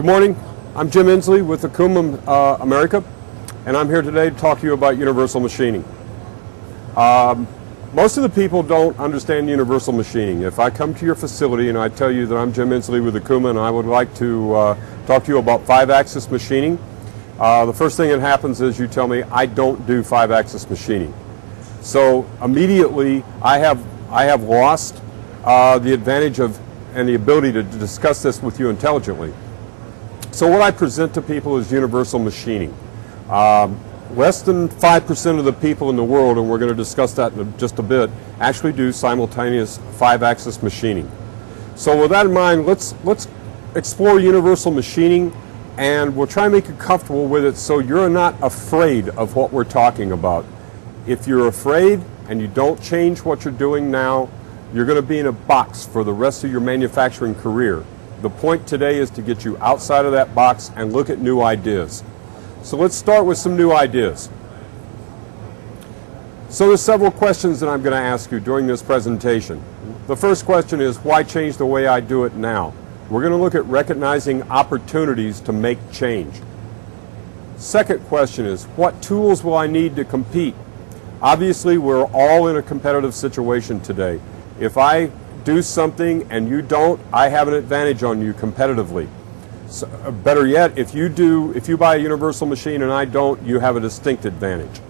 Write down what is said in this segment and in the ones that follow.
Good morning. I'm Jim Endsley with Okuma America, and I'm here today to talk to you about universal machining. Most of the people don't understand universal machining. If I come to your facility and I tell you that I'm Jim Endsley with Okuma and I would like to talk to you about 5-axis machining, the first thing that happens is you tell me I don't do 5-axis machining. So immediately I have lost the advantage of and the ability to discuss this with you intelligently. So what I present to people is universal machining. Less than 5% of the people in the world, and we're going to discuss that in just a bit, actually do simultaneous 5-axis machining. So with that in mind, let's explore universal machining, and we'll try and make you comfortable with it so you're not afraid of what we're talking about. If you're afraid and you don't change what you're doing now, you're going to be in a box for the rest of your manufacturing career. The point today is to get you outside of that box and look at new ideas. So let's start with some new ideas. So there's several questions that I'm going to ask you during this presentation. The first question is, why change the way I do it now? We're going to look at recognizing opportunities to make change. Second question is, what tools will I need to compete? Obviously, we're all in a competitive situation today. If I do something and you don't, I have an advantage on you competitively. So, better yet, if you buy a universal machine and I don't, you have a distinct advantage.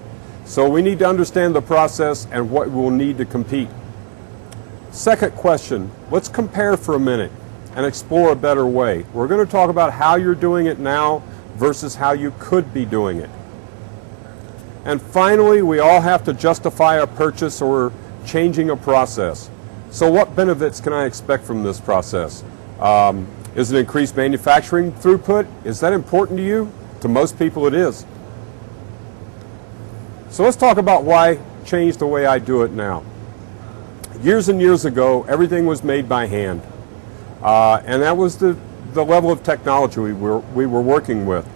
So we need to understand the process and what we'll need to compete. Second question, let's compare for a minute and explore a better way. We're going to talk about how you're doing it now versus how you could be doing it. And finally, we all have to justify a purchase or changing a process. So what benefits can I expect from this process? Is it increased manufacturing throughput? Is that important to you? To most people it is. So let's talk about why change the way I do it now. Years and years ago, everything was made by hand. And that was the level of technology we were working with.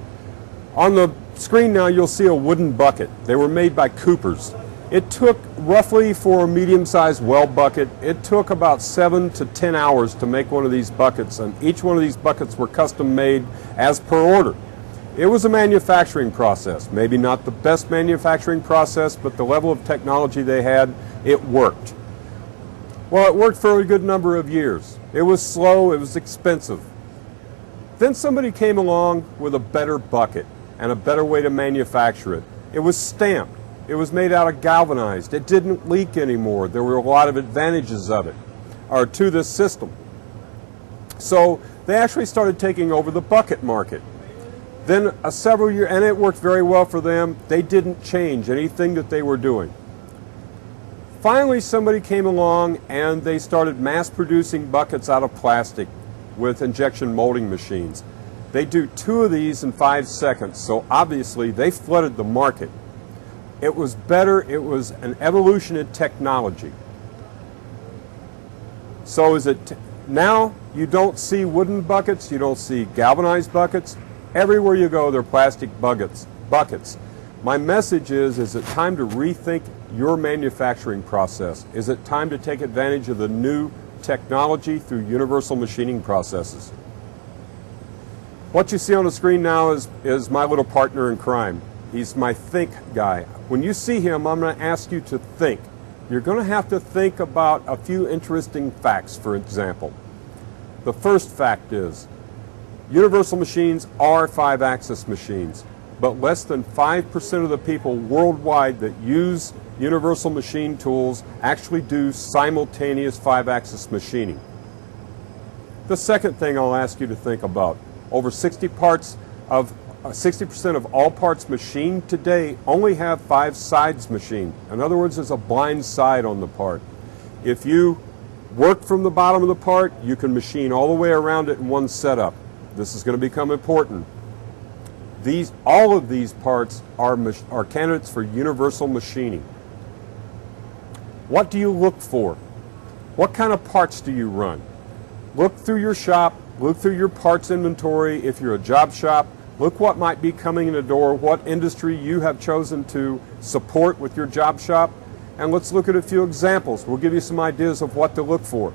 On the screen now you'll see a wooden bucket. They were made by Coopers. It took roughly, for a medium-sized well bucket, it took about 7 to 10 hours to make one of these buckets, and each one of these buckets were custom made as per order. It was a manufacturing process, maybe not the best manufacturing process, but the level of technology they had, it worked. Well, it worked for a good number of years. It was slow, it was expensive. Then somebody came along with a better bucket and a better way to manufacture it. It was stamped. It was made out of galvanized. It didn't leak anymore. There were a lot of advantages of it, or to this system. So they actually started taking over the bucket market. Then several years, and it worked very well for them. They didn't change anything that they were doing. Finally, somebody came along and they started mass producing buckets out of plastic with injection molding machines. They do 2 of these in 5 seconds, so obviously they flooded the market. It was better, it was an evolution in technology. So now you don't see wooden buckets, you don't see galvanized buckets. Everywhere you go, they're plastic buckets. My message is it time to rethink your manufacturing process? Is it time to take advantage of the new technology through universal machining processes? What you see on the screen now is my little partner in crime. He's my think guy. When you see him, I'm going to ask you to think. You're going to have to think about a few interesting facts, for example. The first fact is, universal machines are 5-axis machines, but less than 5% of the people worldwide that use universal machine tools actually do simultaneous 5-axis machining. The second thing I'll ask you to think about, over 60% of all parts machined today only have 5 sides machined. In other words, there's a blind side on the part. If you work from the bottom of the part, you can machine all the way around it in one setup. This is going to become important. All of these parts are candidates for universal machining. What do you look for? What kind of parts do you run? Look through your shop, look through your parts inventory. If you're a job shop, look what might be coming in the door, what industry you have chosen to support with your job shop, and let's look at a few examples. We'll give you some ideas of what to look for.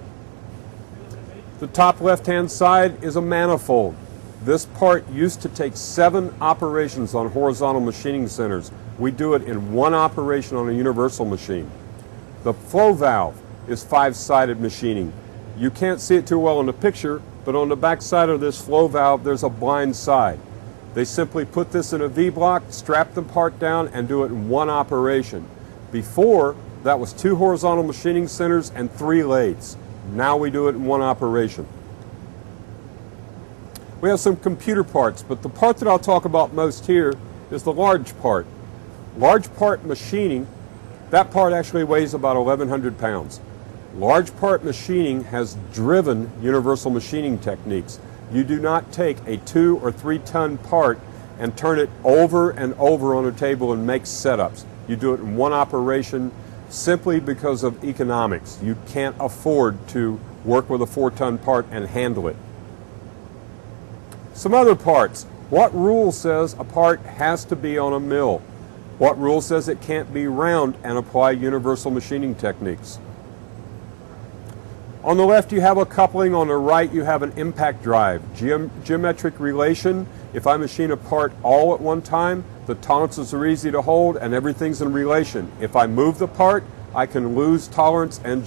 The top left-hand side is a manifold. This part used to take 7 operations on horizontal machining centers. We do it in 1 operation on a universal machine. The flow valve is 5-sided machining. You can't see it too well in the picture, but on the back side of this flow valve there's a blind side. They simply put this in a V-block, strap the part down, and do it in 1 operation. Before, that was 2 horizontal machining centers and 3 lathes. Now we do it in 1 operation. We have some computer parts, but the part that I'll talk about most here is the large part. Large part machining, that part actually weighs about 1,100 pounds. Large part machining has driven universal machining techniques. You do not take a 2 or 3 ton part and turn it over and over on a table and make setups. You do it in 1 operation simply because of economics. You can't afford to work with a 4-ton part and handle it. Some other parts. What rule says a part has to be on a mill? What rule says it can't be round and apply universal machining techniques? On the left you have a coupling, on the right you have an impact drive. Geometric relation, if I machine a part all at one time, the tolerances are easy to hold and everything's in relation. If I move the part, I can lose tolerance and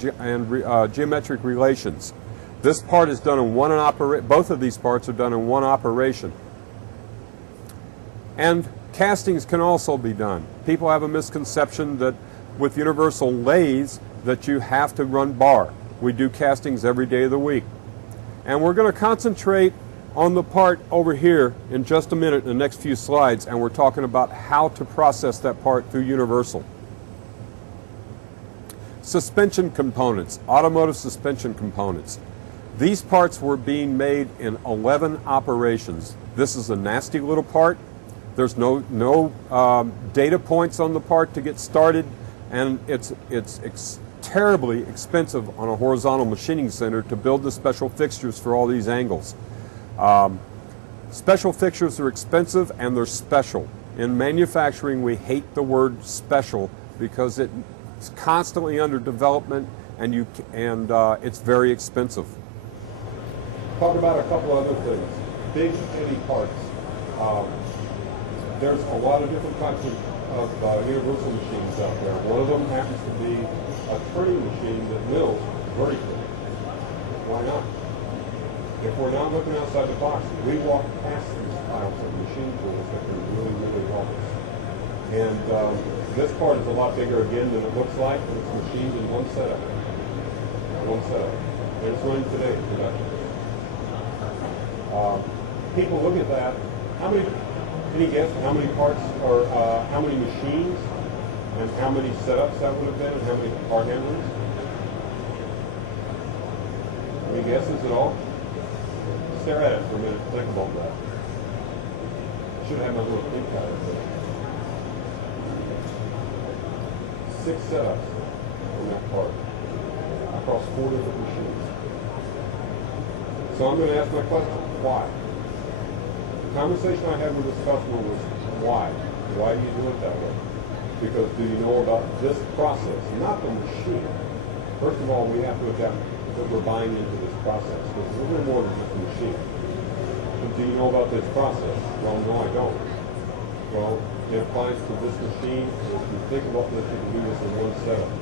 geometric relations. This part is done in both of these parts are done in 1 operation. And castings can also be done. People have a misconception that with universal lathes that you have to run bar. We do castings every day of the week. And we're going to concentrate on the part over here in just a minute in the next few slides, and we're talking about how to process that part through universal. Suspension components, automotive suspension components. These parts were being made in 11 operations. This is a nasty little part. There's no data points on the part to get started, and it's terribly expensive on a horizontal machining center to build the special fixtures for all these angles. Special fixtures are expensive and they're special. In manufacturing, we hate the word special because it's constantly under development and it's very expensive. Talk about a couple other things. Big, heavy parts. There's a lot of different types of universal machines out there. One of them happens to be a turning machine that mills vertically. Why not? If we're not looking outside the box, we walk past these piles of machine tools that can really, really help us. And this part is a lot bigger again than it looks like, but it's machined in 1 setup. And it's running today in production. People look at that. Any guess how many parts or how many machines and how many setups that would have been and how many part handlers? Any guesses at all? Stare at it for a minute. Think about that. I should have my little think pad there. 6 setups on that part across 4 different machines. So I'm going to ask my question, why? The conversation I had with this customer was, why? Why do you do it that way? Because do you know about this process, not the machine? First of all, we have to adapt that we're buying into this process, because it's a little more than just a machine. But do you know about this process? Well, no, I don't. Well, it applies to this machine. If you think about this, you can do this in 1 setup.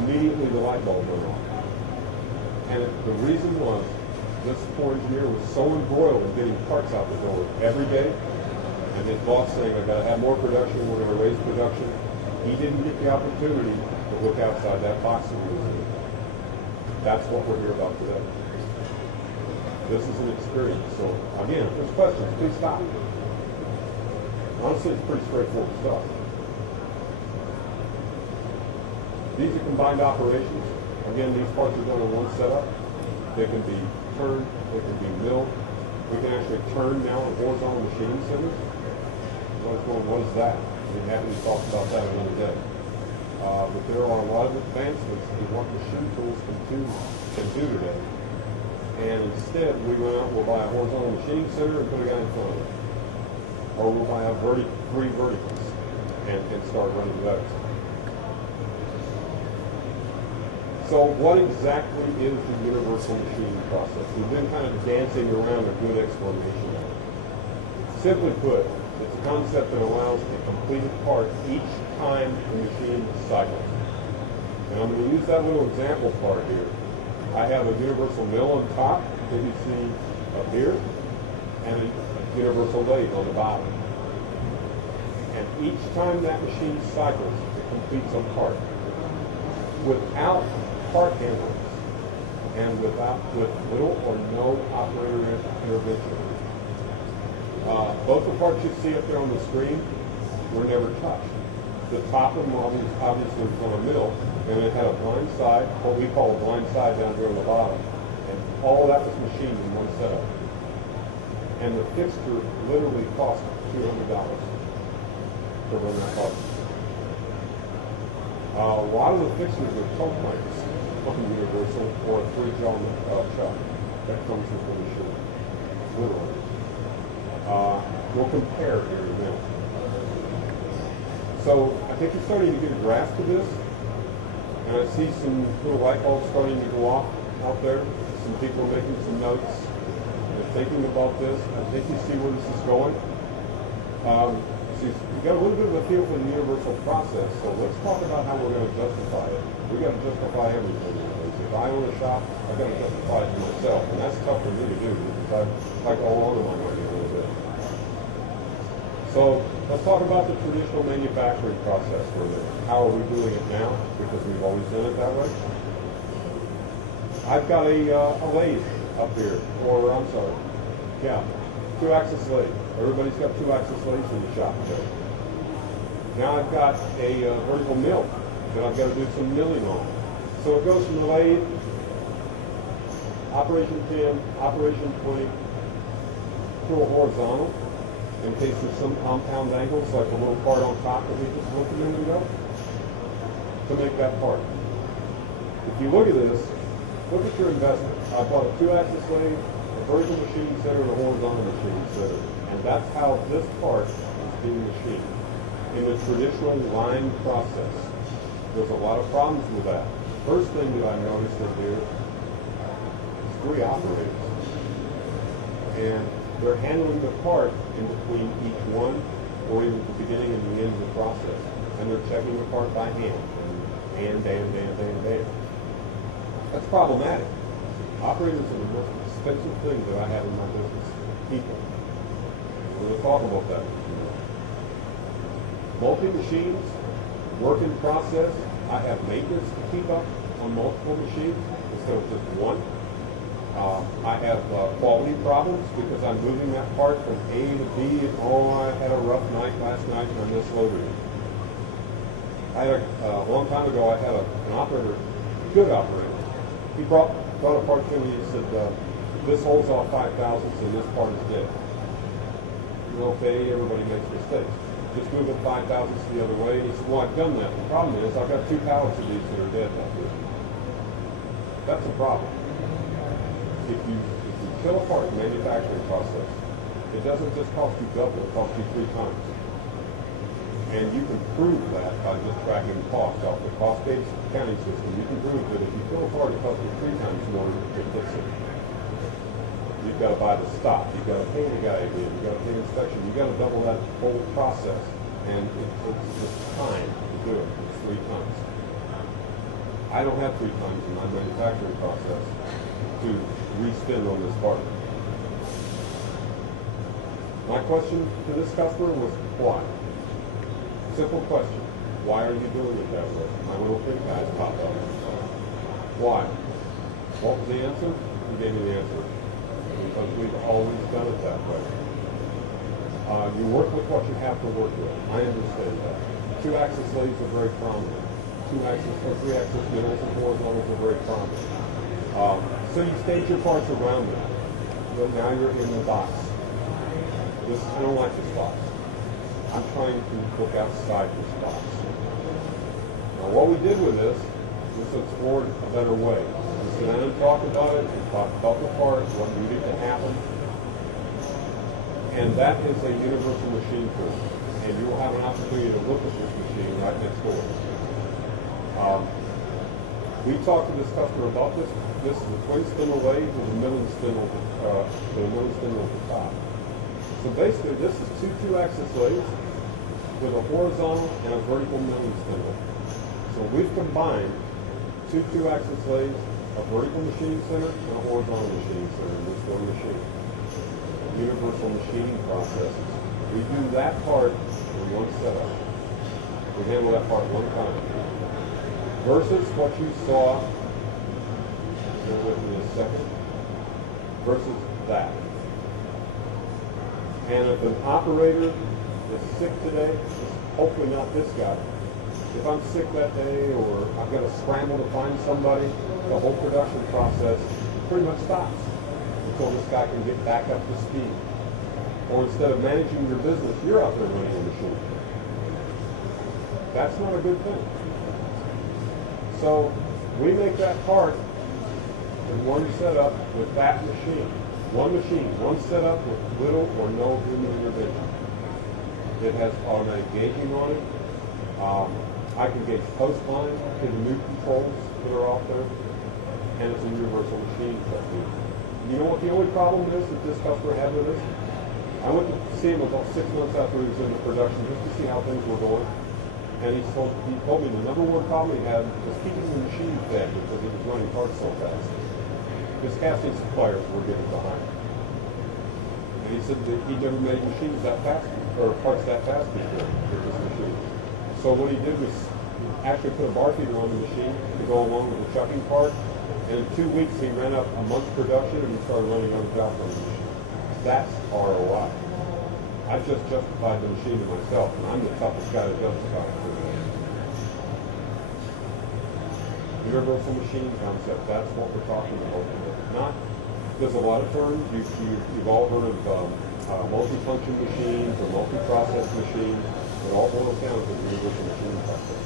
Immediately the light bulb went on. And the reason was, this poor engineer was so embroiled in getting parts out the door every day, and his boss saying, I've got to have more production, we're going to raise production. He didn't get the opportunity to look outside that box that he was in. That's what we're here about today. This is an experience. So again, if there's questions, please stop. Honestly, it's pretty straightforward stuff. These are combined operations. Again, these parts are done in 1 setup. They can be turned, they can be milled. We can actually turn now in horizontal machining centers. What is that? We'd be happy to talk about that another day. But there are a lot of advancements in what machine tools can do today. And instead, we went out and we'll buy a horizontal machining center and put a guy in front of it. Or we'll buy 3 verticals and start running those. So what exactly is the universal machining process? We've been kind of dancing around a good explanation of it. Simply put, it's a concept that allows a completed part each time the machine cycles. And I'm going to use that little example part here. I have a universal mill on top that you see up here, and a universal lathe on the bottom. And each time that machine cycles, it completes a part. Without part handlers and with little or no operator intervention. Both the parts you see up there on the screen were never touched. The top of them obviously was on a mill, and it had a blind side, what we call a blind side down here on the bottom. And all that was machined in one setup. And the fixture literally cost $200 to run that part. A lot of the fixtures are toe clamps on universal or a 3-jaw chuck that comes with the machine, literally. We'll compare here in a minute. So I think you're starting to get a grasp of this, and I see some little light bulbs starting to go off out there. Some people making some notes. They're thinking about this. I think you see where this is going. So you got a little bit of a feel for the universal process, so let's talk about how we're going to justify it. We've got to justify everything. If I own a shop, I've got to justify it to myself, and that's tough for me to do because I like to hold on to my money a little bit. So let's talk about the traditional manufacturing process for a minute. How are we doing it now? Because we've always done it that way. I've got a lathe up here, or I'm sorry, yeah, 2-axis lathe. Everybody's got 2-axis lathes in the shop today. Now I've got a vertical mill that I've got to do some milling on. So it goes from the lathe, operation 10, operation 20, to a horizontal, in case there's some compound angles, like the little part on top that we just looked a minute ago, to make that part. If you look at this, look at your investment. I bought a 2-axis lathe, a vertical machine center, and a horizontal machine center. And that's how this part is being machined. In the traditional line process, there's a lot of problems with that. First thing that I noticed in here is 3 operators. And they're handling the part in between each one, or even at the beginning and the end of the process. And they're checking the part by hand. And bam. That's problematic. Operators are the most expensive thing that I have in my business. People. We're going to talk about that. Multi-machines, work in process. I have maintenance to keep up on multiple machines instead of just one. I have quality problems because I'm moving that part from A to B, and I had a rough night last night and I misloaded it. A long time ago, I had an operator, good operator. He brought a part to me and he said, this holds off 5 thousandths and this part is dead. Okay, everybody makes mistakes. Just move it 5 thousandths the other way. He said, well, I've done that. The problem is I've got 2 pallets of these that are dead back here. That's a problem. If you kill apart the manufacturing process, it doesn't just cost you double, it costs you 3 times. And you can prove that by just tracking costs off the cost-based accounting system. You can prove that if you kill apart, it costs you 3 times more to fix it. You've got to buy the stock, you've got to pay the guy again, you've got to pay inspection, you've got to double that whole process. And it's just time to do it. It's 3 times. I don't have 3 times in my manufacturing process to respin on this part. My question to this customer was, why? Simple question. Why are you doing it that way? My little pink guys popped up. Why? What was the answer? He gave me the answer. Because we've always done it that way. You work with what you have to work with. I understand that. 2-axis lathes are very prominent. 2-axis or 3-axis mills and horizontals are very prominent. So you stage your parts around that. But now you're in the box. I don't like this box. I'm trying to look outside this box. Now what we did with this was explored a better way. We sat down and talked about it, we talked about the parts, what needed to happen. And that is a universal machine tool. And you will have an opportunity to look at this machine right next door. We talked to this customer about this. This is a twin spindle lathe with a milling spindle, at the top. So basically, this is two 2-axis lathes with a horizontal and a vertical milling spindle. So we've combined two 2-axis lathes, a vertical machining center, and a horizontal machining center in this one machine. Universal machining processes. We do that part in one setup. We handle that part one time. Versus what you saw, bear with me a second, versus that. And if an operator is sick today, hopefully not this guy. If I'm sick that day or I've got to scramble to find somebody, the whole production process pretty much stops until this guy can get back up to speed. Or instead of managing your business, you're out there running a machine. That's not a good thing. So we make that part in one setup with that machine. One machine, one setup with little or no human intervention. It has automatic gauging on it. I can gauge post line to the new controls that are out there. And it's a universal machining technique. You know what the only problem is that this customer had with this? I went to see him about 6 months after he was in the production just to see how things were going. And he told me the number one problem he had was keeping the machine fed because he was running parts so fast. His casting suppliers were getting behind. And he said that he never made machines that fast, or parts that fast before with this machine. So what he did was actually put a bar feeder on the machine to go along with the chucking part. And in 2 weeks he ran up a month's production and he started running other jobs on the machine. That's ROI. I've just justified the machine to myself, and I'm the toughest guy to justify it. Universal machine concept, that's what we're talking about. Not, there's a lot of terms. You've all heard of multifunction machines or multi-process machines. It all boils down to the universal machine concept.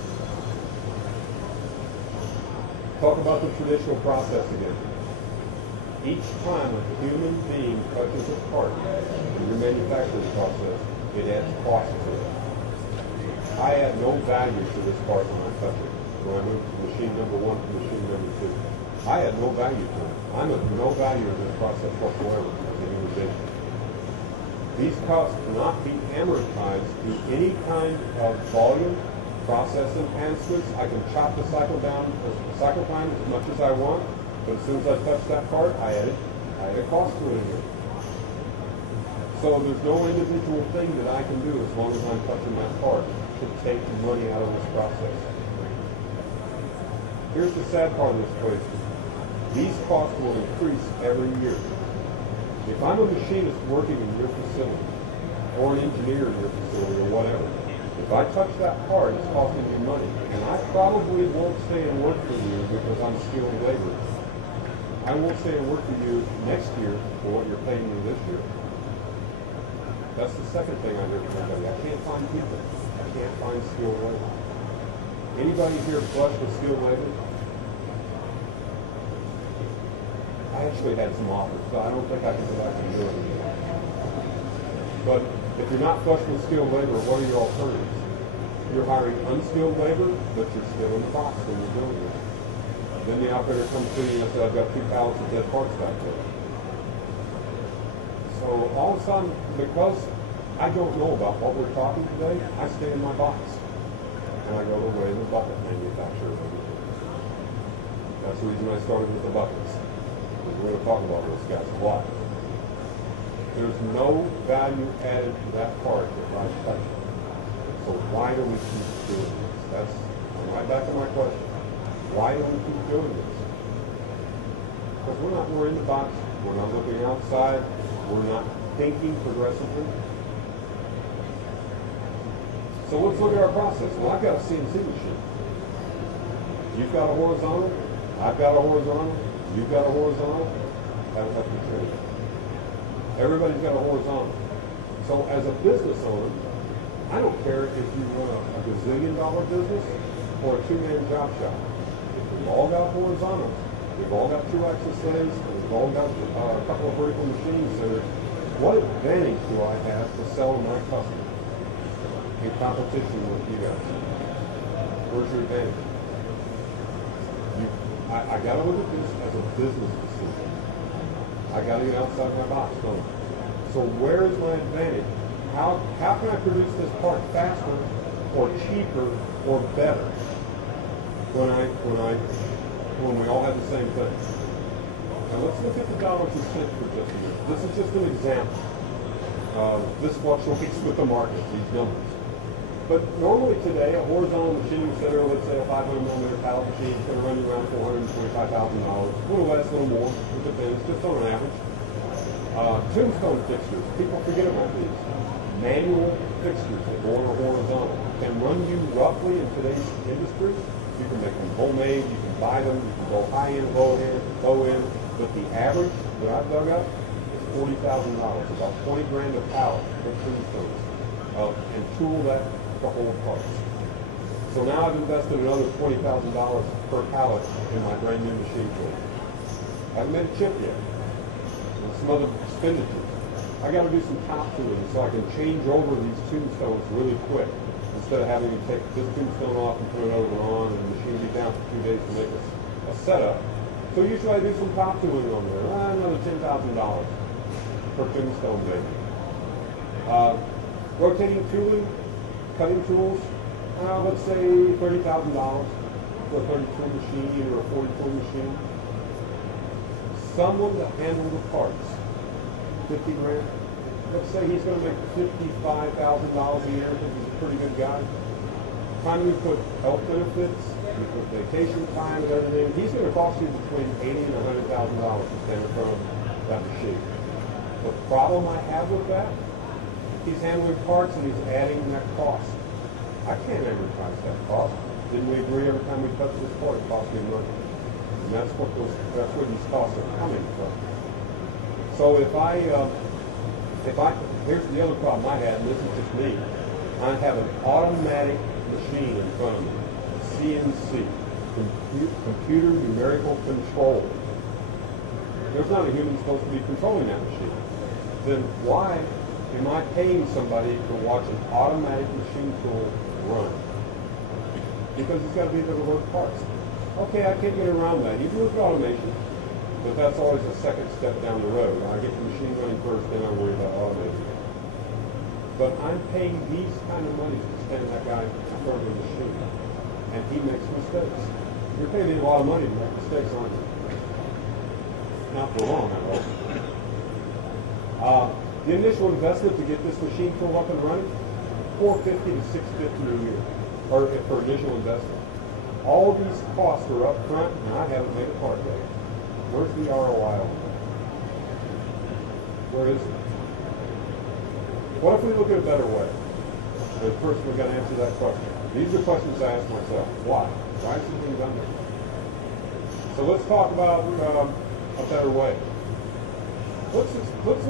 Talk about the traditional process again. Each time a human being touches a part in your manufacturing process, it adds cost to it. I add no value to this part when I touch it. When I move from machine number 1 to machine number 2, I add no value to it. I'm of no value in this process whatsoever as a human being. These costs cannot be amortized through any kind of volume, process enhancements. I can chop the cycle time as much as I want. But as soon as I touch that part, I add a cost to it again. So there's no individual thing that I can do as long as I'm touching that part to take money out of this process. Here's the sad part of this equation. These costs will increase every year. If I'm a machinist working in your facility, or an engineer in your facility, or whatever, if I touch that part, it's costing you money. And I probably won't stay and work for you because I'm skilled labor. I won't stay and work for you next year for what you're paying me this year. That's the second thing I hear from everybody. I can't find people. I can't find skilled labor. Anybody here flush with skilled labor? I actually had some offers, so I don't think I can go back and do it again. But if you're not flush with skilled labor, what are your alternatives? You're hiring unskilled labor, but you're still in the box when you're doing it. Then the operator comes to you and says, I've got 2 pallets of dead parts back there. So all of a sudden, because I don't know about what we're talking today, I stay in my box. And I go the way of the bucket manufacturer. That's the reason I started with the buckets. We're going to talk about those guys a lot. There's no value added to that part if I touch it. So why do we keep doing this? I'm right back to my question. Why do we keep doing this? Because we're in the box, we're not looking outside, we're not thinking progressively. So let's look at our process. Well, I've got a CNC machine. You've got a horizontal, I've got a horizontal, you've got a horizontal, that's up to you. Everybody's got a horizontal. So as a business owner, I don't care if you run a gazillion-dollar business or a 2-man job shop. We've all got horizontals. We've all got 2-axis lathes, and we've all got a couple of vertical machine centers. What advantage do I have to sell to my customer in competition with you guys? Where's your advantage? I got to look at this as a business decision. I got to get outside my box, don't I? So where is my advantage? How can I produce this part faster or cheaper or better when we all have the same thing? Now let's look at the dollars and cents for just a minute. This is just an example. This fluctuates with the market, these numbers. But normally today, a horizontal machining center, let's say a 500mm pallet machine, is going to run you around $425,000. A little less, a little more. It depends, just on an average. Tombstone fixtures, people forget about these. Manual fixtures that go on a horizontal can run you roughly in today's industry. You can make them homemade, you can buy them, you can go high end, low end. But the average that I've dug up is $40,000, about 20 grand a pallet for tombstones, and tool that to hold parts. So now I've invested another $20,000 per pallet in my brand new machine tool. I haven't made a chip yet. And some other expenditures. I got to do some top tooling so I can change over these tombstones really quick instead of having to take this tombstone off and put another one on and the machine be down for 2 days to make a setup. So usually I do some top tooling on there. Another $10,000 per tombstone maybe. Rotating tooling, cutting tools, let's say $30,000 for a 30-tool machine or a 40-tool machine. Someone to handle the parts, 50 grand. Let's say he's going to make $55,000 a year because he's a pretty good guy. Time we put health benefits, we put vacation time and everything, he's going to cost you between $80,000 and $100,000 to stand in front of that machine. The problem I have with that, he's handling parts and he's adding that cost. I can't amortize that cost. Didn't we agree every time we touch this part, it costs me money? And that's where these costs are coming from. So here's the other problem I had, and this is just me. I have an automatic machine in front of me, CNC, computer numerical control. There's not a human supposed to be controlling that machine. Then why am I paying somebody to watch an automatic machine tool run? Because it's got to be able to load parts. Okay, I can't get around that, even with automation, but that's always a second step down the road. I get the machine running first, then I worry about automating it. But I'm paying these kind of money to stand that guy in front of the machine, and he makes mistakes. You're paying me a lot of money to make mistakes, aren't you? Not for long, I hope. The initial investment to get this machine tool up and running, $450 to $650 a year, or for initial investment. All of these costs are up front, and I haven't made a part yet. Where's the ROI on that? Where is it? What if we look at a better way? And first we've got to answer that question. These are questions I ask myself. Why? Why is it being done this way? So let's talk about a better way. Let's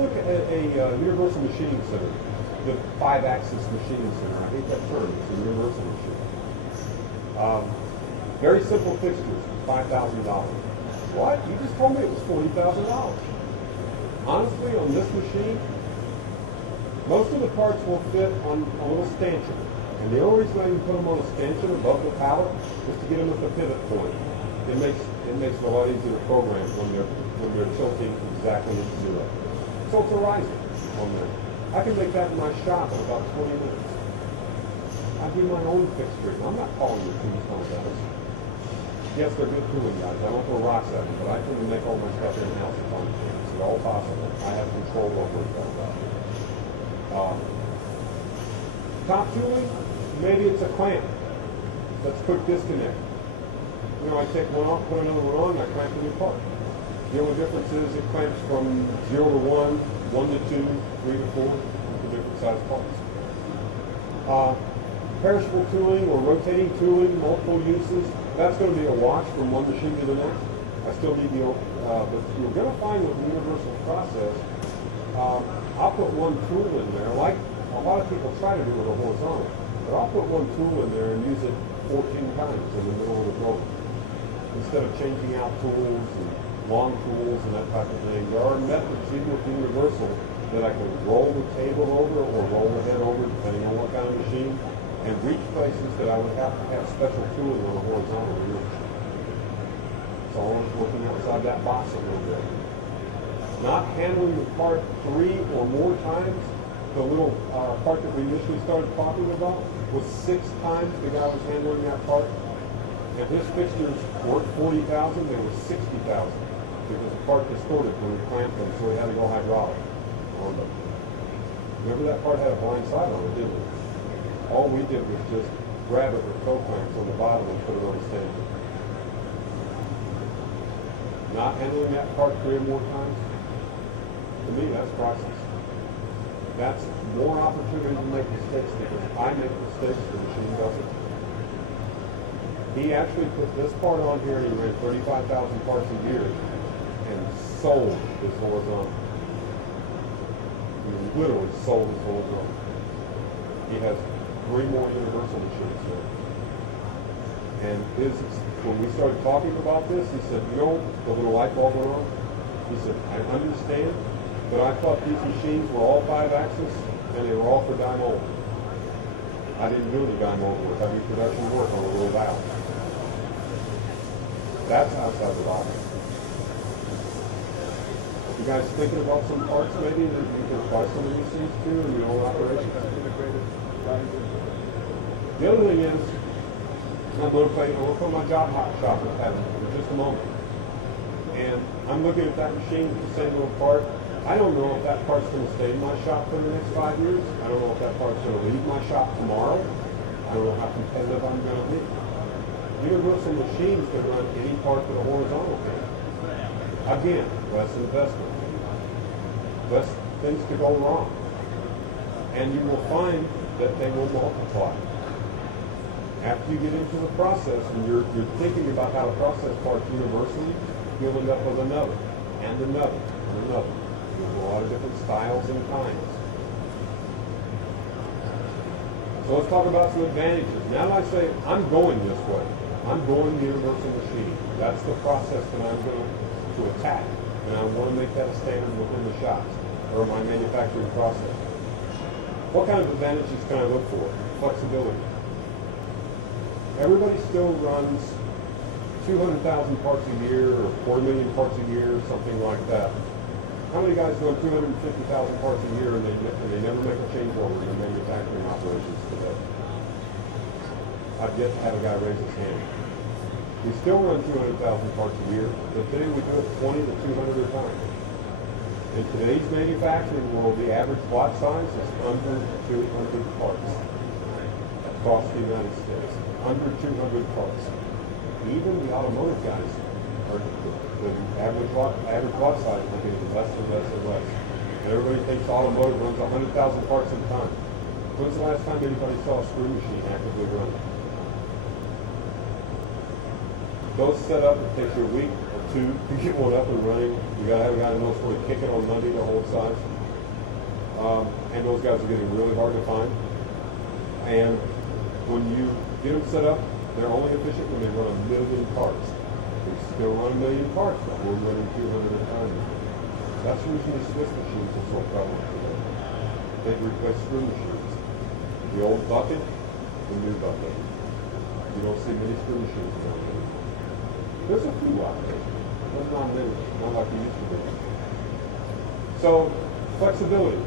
look at a universal machining center, the 5-axis machining center. I hate that term. It's a universal machine. Very simple fixtures, $5,000. What? You just told me it was $40,000. Honestly, on this machine, most of the parts will fit on a little stanchion. And the only reason I can put them on a stanchion above the pallet is to get them at the pivot point. It makes it a lot easier to program when they're tilting exactly at zero. So it's a riser on there. I can make that in my shop in about 20 minutes. I do my own fixturing. I'm not calling the tombstone guys. Yes, they're good tooling guys. I don't throw rocks at them, but I can make all my stuff in-house if I'm it's all possible. I have control over it. Top tooling, maybe it's a clamp. That's quick disconnect. You know, I take one off, put another one on, and I clamp a new part. The only difference is it clamps from 0 to 1, 1 to 2, 3 to 4, for different size parts. Perishable tooling or rotating tooling, multiple uses, that's going to be a wash from one machine to the next. I still need the, but you're going to find with the universal process, I'll put one tool in there, like a lot of people try to do with a horizontal, but I'll put one tool in there and use it 14 times in the middle of the building. Instead of changing out tools and long tools and that type of thing, there are methods, even with the universal, that I can roll the table over or roll the head over, depending on what kind of machine, and reach places that I would have to have special tooling on a horizontal wheel. So all looking outside that box a little bit. Not handling the part 3 or more times. The little part that we initially started talking about was 6 times the guy was handling that part. If his fixtures weren't 40,000, they were 60,000 because the part distorted when we clamped them, so we had to go hydraulic on them. Remember that part had a blind side on it, didn't we? All we did was just grab it with toe clamps on the bottom and put it on the stand. Not handling that part 3 or more times, to me, that's process. That's more opportunity to make mistakes because I make mistakes, the machine doesn't. He actually put this part on here and he ran 35,000 parts a year and sold his horizontal. He literally sold his horizontal. He has 3 more universal machines now. And when we started talking about this, he said, you know, the little light bulb went on. He said, I understand, but I thought these machines were all 5-axis and they were all for die mold. I didn't do any die mold work. I do production work on a little valve. That's outside the box. You guys thinking about some parts maybe that you can apply some of these things to in your own operation? The other thing is, I'm going to put my job shop in just a moment. And I'm looking at that machine with the same little part. I don't know if that part's going to stay in my shop for the next 5 years. I don't know if that part's going to leave my shop tomorrow. I don't know how competitive I'm going to be. Universal machines can run any part that a horizontal can. Again, less investment. Less things to go wrong. And you will find that they will multiply. After you get into the process and you're thinking about how to process parts universally, you'll end up with another, and another, and another. There's a lot of different styles and kinds. So let's talk about some advantages. Now that I say I'm going this way, I'm going universal machine. That's the process that I'm going to attack. And I want to make that a standard within the shops, or my manufacturing process. What kind of advantages can I look for? Flexibility. Everybody still runs 200,000 parts a year or 4 million parts a year or something like that. How many guys run 250,000 parts a year and they never make a changeover in their manufacturing operations today? I've yet to have a guy raise his hand. We still run 200,000 parts a year, but today we do it 20 to 200 at a time. In today's manufacturing world, the average lot size is under 200 parts across the United States. Under 200 parts. Even the automotive guys are the average lot size is getting less and less and less. And everybody thinks automotive runs 100,000 parts at a time. When's the last time anybody saw a screw machine actively running? Those set up, it takes you a week or 2 to get one up and running. You gotta have a guy who knows where to kick it on Monday to hold size. And those guys are getting really hard to find. And when you get them set up, they're only efficient when they run 1 million parts. They still run 1 million parts, but we're running 200 at a time. That's the reason the Swiss machines are so prevalent today. They've replaced screw machines. The old bucket, the new bucket. You don't see many screw machines nowadays. There's a few out there, but not many, not like they used to be. So, flexibility.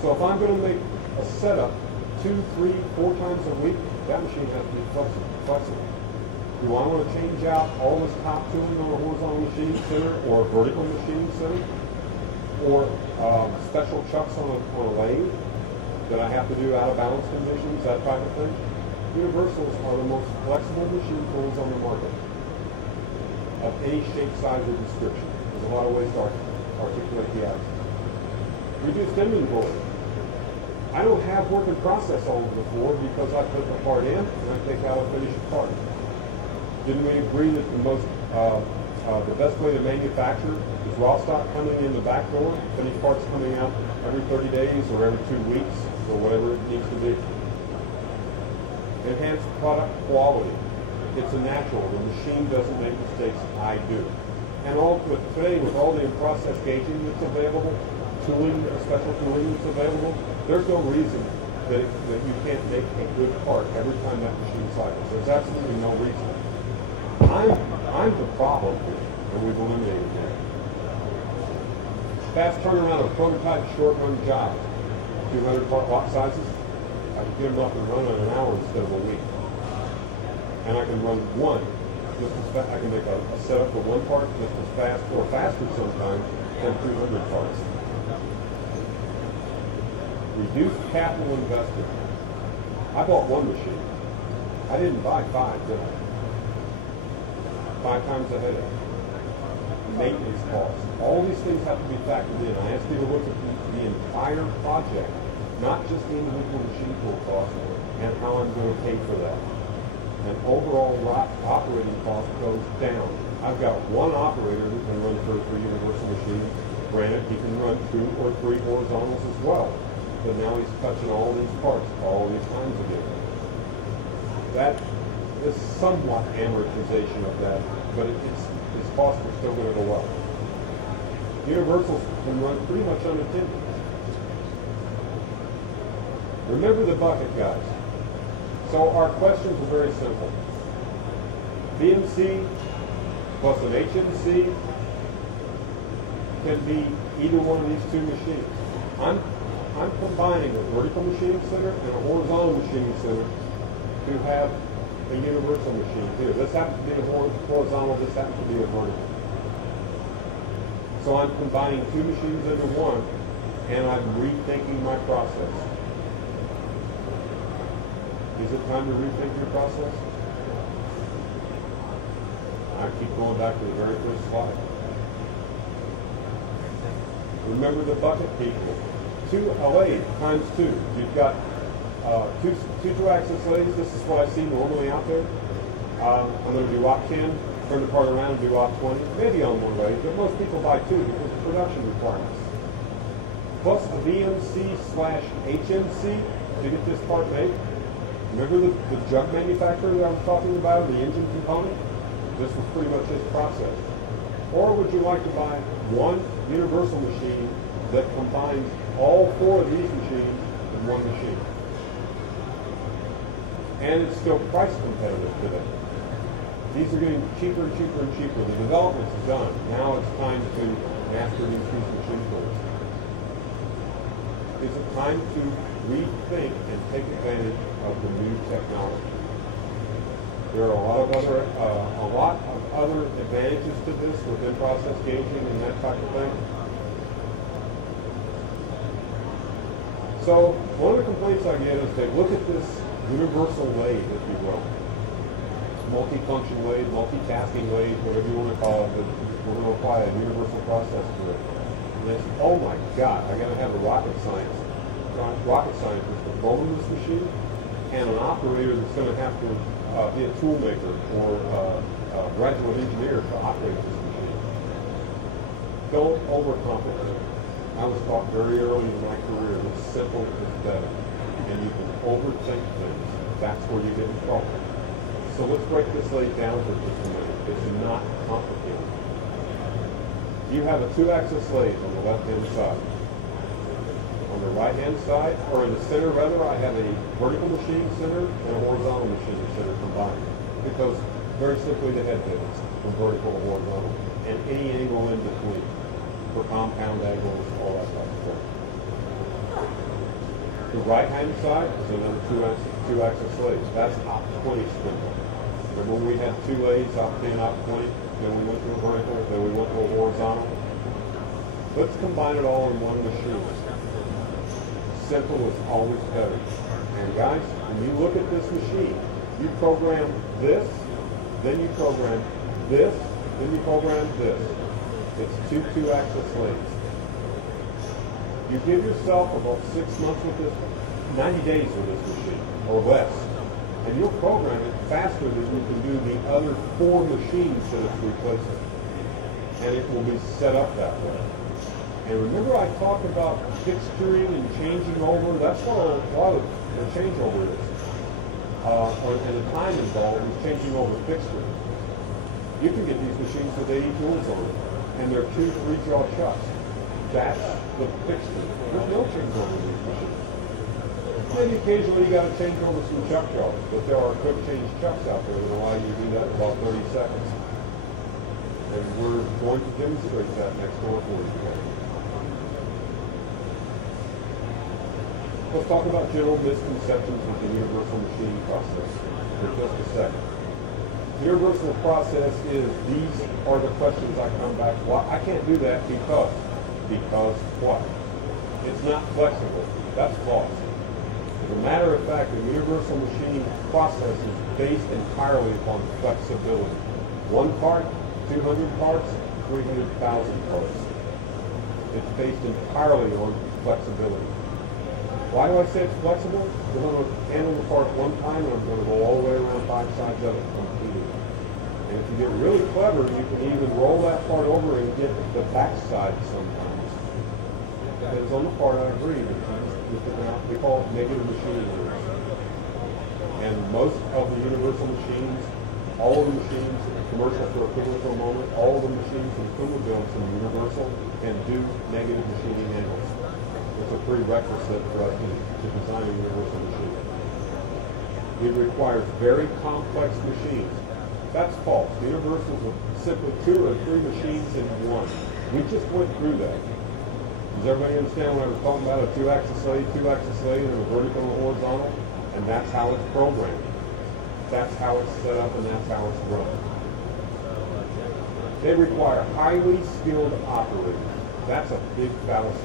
So if I'm going to make a setup 2, 3, 4 times a week, that machine has to be flexible. Do I want to change out all this top tooling on a horizontal machine center or a vertical machine center? Or special chucks on a lathe that I have to do out of balance conditions, that type of thing? Universals are the most flexible machine tools on the market of any shape, size, or description. There's a lot of ways to articulate the action. Reduced inventory. I don't have work in process all over the floor because I put the part in and I take out a finished part. Didn't we agree that the best way to manufacture is raw stock coming in the back door, finished parts coming out every 30 days or every 2 weeks or whatever it needs to be? Enhanced product quality. It's a natural. The machine doesn't make mistakes. I do. And today, with all the in-process gauging that's available, tooling, special tooling that's available, there's no reason that you can't make a good part every time that machine cycles. There's absolutely no reason. I'm the problem here, and we've eliminated that. Fast turnaround of prototype short run jobs. 200 lot sizes. I can get them up and run in an hour instead of a week. And I can run one just as fast. I can make a setup for one part just as fast or faster sometimes than 200 parts. Reduce capital invested. I bought one machine. I didn't buy five, did I? 5 times a headache. Maintenance costs. All these things have to be factored in. I asked you to look at the entire project, not just the individual machine tool cost and how I'm going to pay for that. And overall operating cost goes down. I've got one operator who can run 3 universal machines. Granted, he can run 2 or 3 horizontals as well. But now he's touching all these parts, all these times again. That is somewhat amortization of that, but its costs are still going to go up. Universals can run pretty much unattended. Remember the bucket, guys. So our questions are very simple. BMC plus an HMC can be either one of these 2 machines. I'm combining a vertical machining center and a horizontal machining center to have a universal machine here. This happens to be a horizontal, this happens to be a vertical. So I'm combining 2 machines into one, and I'm rethinking my process. Is it time to rethink your process? I keep going back to the very first slide. Remember the bucket people. 2 lathe times 2. You've got two 2-axis lathes. This is what I see normally out there. I'm going to do op 10, turn the part around and do op 20. Maybe on one lathe, but most people buy 2 because of production requirements. Plus the BMC/HMC to get this part made. Remember the jug manufacturer that I was talking about, the engine component? This was pretty much his process. Or would you like to buy one universal machine that combines all 4 of these machines in one machine? And it's still price competitive today. These are getting cheaper and cheaper and cheaper. The development's done. Now it's time to mass produce these machine tools. It's a time to rethink and take advantage of the new technology. There are a lot of other advantages to this within process gauging and that type of thing. So one of the complaints I get is they look at this universal lathe, if you will, multi-function lathe, multitasking lathe, whatever you want to call it, but we're going to apply a universal process to it. And they say, oh my God, I got to have a rocket scientist to program this machine, and an operator that's going to have to be a tool maker or a graduate engineer to operate this machine. Don't overcomplicate it. I was taught very early in my career that simple is better, and you can overthink things. That's where you get in trouble. So let's break this lathe down for just a minute. It's not complicated. You have a 2-axis lathe on the left-hand side. On the right-hand side, or in the center rather, I have a vertical machining center and a horizontal machining center combined. Because very simply the head pivots from vertical to horizontal, and any angle in between for compound angles, all that type of stuff. The right-hand side is another 2-axis lathe. That's op 20 spindle. Remember when we had 2 lathes, op 10, op 20, then we went to a vertical, then we went to a horizontal. Let's combine it all in one machine. Simple is always better. And guys, when you look at this machine, you program this, then you program this, then you program this. It's 2 2-axis lathes. You give yourself about 6 months with this, 90 days with this machine, or less. And you'll program it faster than you can do the other 4 machines that it's replacing. And it will be set up that way. And remember I talked about fixturing and changing over? That's what a lot of the changeover is. And the time involved is changing over fixturing. You can get these machines with 80 tools on them, and they're 2 3-jaw chucks. That's the fixture. There's no changeover in these machines. Maybe occasionally you got to change over some chuck jobs, but there are quick change chucks out there that allow you to do that in about 30 seconds. And we're going to demonstrate that next door for you today. Let's talk about general misconceptions with the universal machining process for just a second. Universal process is, these are the questions I come back, well, I can't do that because. Because what? It's not flexible. That's false. As a matter of fact, the universal machining process is based entirely upon flexibility. One part, 200 parts, 300,000 parts. It's based entirely on flexibility. Why do I say it's flexible? Because I'm going to handle the part one time and I'm going to go all the way around 5 sides of it completely. And if you get really clever, you can even roll that part over and get the back side sometimes. Depends on the part, I agree. We call it negative machining rules. And most of the universal machines, all of the machines, commercial for Okuma for a moment, all of the machines that Okuma builds in universal can do negative machining angles. It's a prerequisite for us to design a universal machine. It requires very complex machines. That's false. The universals are simply 2 or 3 machines in one. We just went through that. Does everybody understand when I was talking about a 2-axis lathe, and a vertical and a horizontal? And that's how it's programmed. That's how it's set up, and that's how it's run. They require highly skilled operators. That's a big fallacy.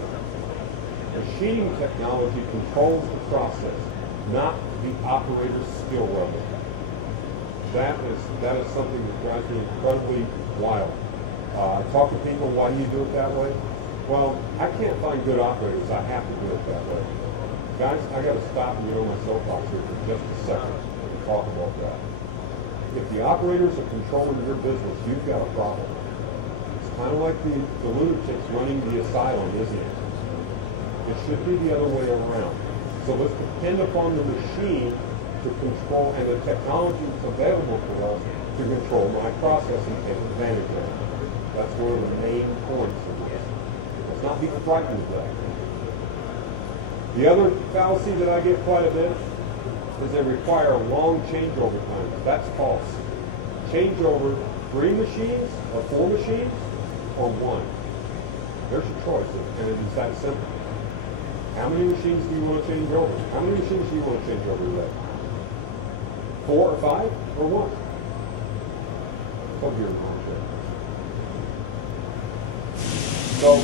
Machining technology controls the process, not the operator's skill level. That is something that drives me incredibly wild. I talk to people, why do you do it that way? Well, I can't find good operators. I have to do it that way. Guys, I got to stop and get on my soapbox here for just a second and talk about that. If the operators are controlling your business, you've got a problem. It's kind of like the lunatics running the asylum, isn't it? It should be the other way around. So let's depend upon the machine to control, and the technology that's available for us to control my process and take advantage of it. That's one of the main points of this. Let's not be frightened of that. The other fallacy that I get quite a bit is they require long changeover times. That's false. Changeover 3 machines or 4 machines or 1. There's your choice, and it is that simple. How many machines do you want to change over? How many machines do you want to change over today? 4 or 5 or 1? Plug your mind there. So,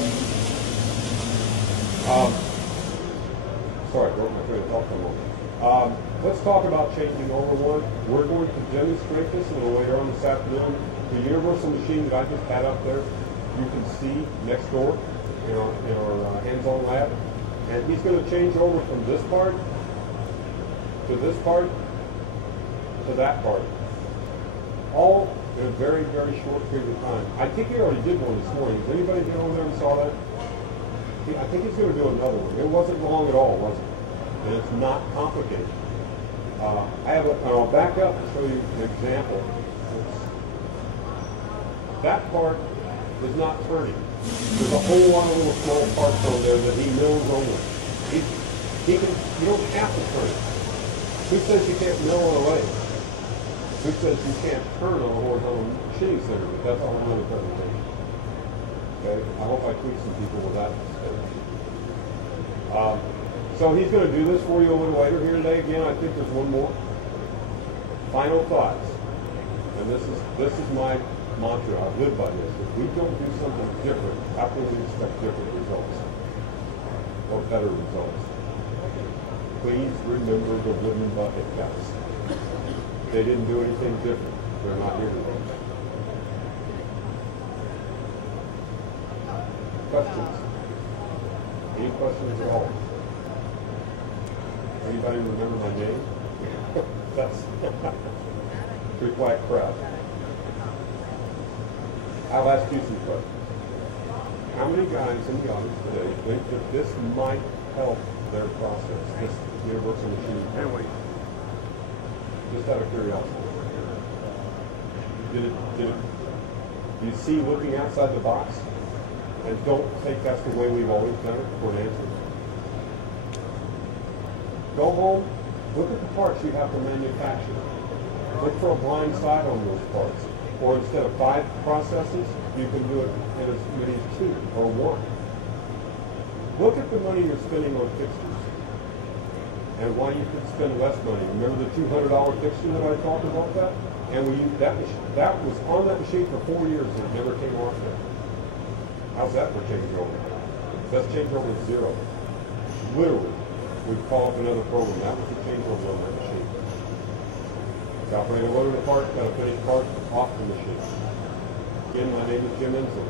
sorry, I broke my train of thought for a moment. Let's talk about changing over one. We're going to demonstrate this a little later on this afternoon. The universal machine that I just had up there, you can see next door in our hands-on lab. And he's going to change over from this part to this part to that part. All in a very, very short period of time. I think he already did one this morning. Has anybody been over there and saw that? I think he's going to do another one. It wasn't long at all, was it? And it's not complicated. I'll back up and show you an example. That part is not turning. There's a whole lot of little small parts on there that he mills only. You don't have to turn it. Who says you can't mill on a lathe? Who says you can't turn on a horizontal machining center? But that's all another presentation. Okay? I hope I tweak some people with that. So he's going to do this for you a little later here today. Again, I think there's one more. Final thoughts. And this is my mantra. I live by this. If we don't do something different, how can we expect different results? Or better results? Please remember the wooden bucket, guys. They didn't do anything different. They're not here today. Questions? Any questions at all? Anybody remember my name? That's pretty quiet crowd. I'll ask you some questions. How many guys in the audience today think that this might help their process, this universal machine? Anyway, just out of curiosity. Do you see looking outside the box? And don't think that's the way we've always done it for an answer. Go home, look at the parts you have to manufacture. Look for a blind side on those parts. Or instead of 5 processes, you can do it in as many as 2 or 1. Look at the money you're spending on fixtures and why you could spend less money. Remember the $200 fixture that I talked about that? And we used that machine. That was on that machine for 4 years and it never came off there. How's that for changeover? That's changeover is 0. Literally, we'd call up another program. That was the changeover on that machine. The operator loaded the part, got a finished part off the machine. Again, my name is Jim Endsley.